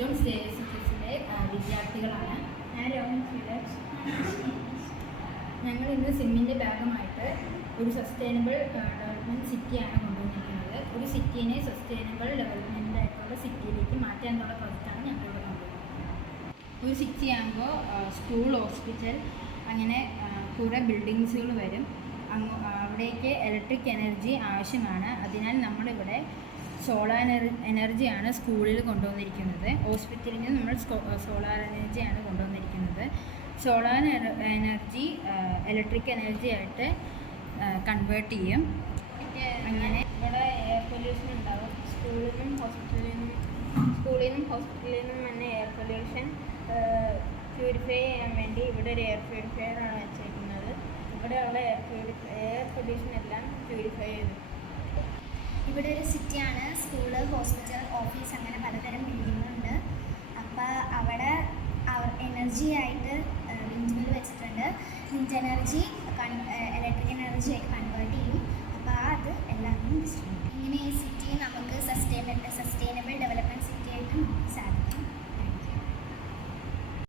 John's JSSലെ വിദ്യാർത്ഥികളാണ്. ഞാൻ Rohit Philips. ഞങ്ങൾ ഇന്ന് സിമ്മിൻ്റെ ഭാഗമായിട്ട് ഒരു സസ്റ്റൈനബിൾ ഡെവലപ്മെൻറ്റ് സിറ്റിയാണ് കൊണ്ടുവന്നിരിക്കുന്നത്. ഒരു സിറ്റീനെ സസ്റ്റൈനബിൾ ഡെവലപ്മെൻ്റ് ആയിട്ടുള്ള സിറ്റിയിലേക്ക് മാറ്റാനുള്ള പ്രൊജക്റ്റാണ് ഞങ്ങളിവിടെ കൊണ്ടുവരുന്നത്. ഒരു സിറ്റി ആകുമ്പോൾ സ്കൂൾ, ഹോസ്പിറ്റൽ, അങ്ങനെ കുറേ ബിൽഡിങ്സുകൾ വരും. അവിടേക്ക് ഇലക്ട്രിക് എനർജി ആവശ്യമാണ്. അതിനാൽ നമ്മളിവിടെ സോളാർ എനർജിയാണ് സ്കൂളിൽ കൊണ്ടുവന്നിരിക്കുന്നത്. ഹോസ്പിറ്റലിൽ നിന്ന് നമ്മൾ സോളാർ എനർജിയാണ് കൊണ്ടുവന്നിരിക്കുന്നത്. സോളാർ എനർജി ഇലക്ട്രിക് എനർജി ആയിട്ട് കൺവേർട്ട് ചെയ്യും. അങ്ങനെ ഇവിടെ എയർ പൊല്യൂഷൻ ഉണ്ടാവും. സ്കൂളിൽ നിന്നും ഹോസ്പിറ്റലിൽ നിന്നും തന്നെ എയർ പൊല്യൂഷൻ പ്യൂരിഫൈ ചെയ്യാൻ വേണ്ടി ഇവിടെ ഒരു എയർ പ്യൂരിഫയറാണ് വെച്ചിരിക്കുന്നത്. ഇവിടെയുള്ള എയർ പൊല്യൂഷൻ എല്ലാം പ്യൂരിഫൈ ചെയ്തു. ഇവിടെ ഒരു സിറ്റിയാണ്. സ്കൂള്, ഹോസ്പിറ്റൽ, ഓഫീസ്, അങ്ങനെ പലതരം ബിൽഡിങ്ങുണ്ട്. അപ്പോൾ അവിടെ എനർജി ആയിട്ട് വിൻഡ് മിൽ വെച്ചിട്ടുണ്ട്. വിൻഡ് എനർജി ഇലക്ട്രിക് എനർജി ആയിട്ട്